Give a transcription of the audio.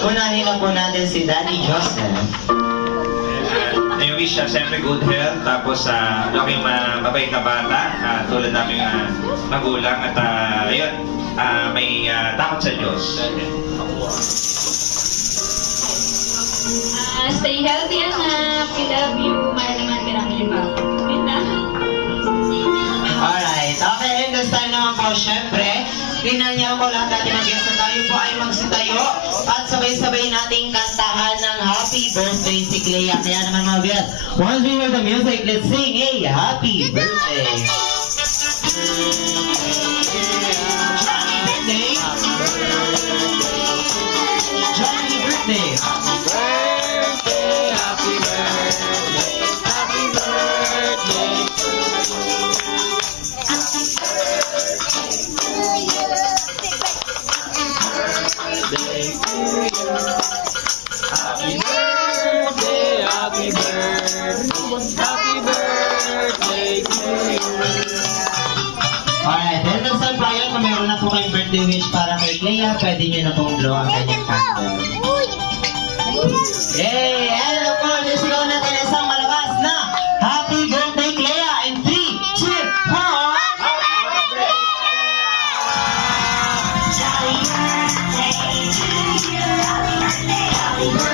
Unahin na po natin si Daddy Joseph. I-wish siya siyempre good health, tapos laking mabait na bata, tulad namin magulang, at yun, may takot sa Diyos. Stay healthy, anak. We love you. Mahal naman ka namin yung bago. Yun na. Alright, okay, and this time naman po, syempre, ginanya ko lahat natin mag-guest na tayo po ay magsitayo at sabay-sabay nating kantahan ng happy birthday si Clea. Kaya naman mga biyan, once we hear the music, let's sing a happy birthday. Johnny birthday! Johnny birthday! Alright, then the sun prior, kung meron na po kayong birthday wish para kay Clea, pwede nyo na pong blow ang kanyang candle. Yay! And of course, isigaw natin isang malakas na Happy Birthday, Clea! In 3, 2, 1! Happy birthday to you! Happy birthday, happy birthday!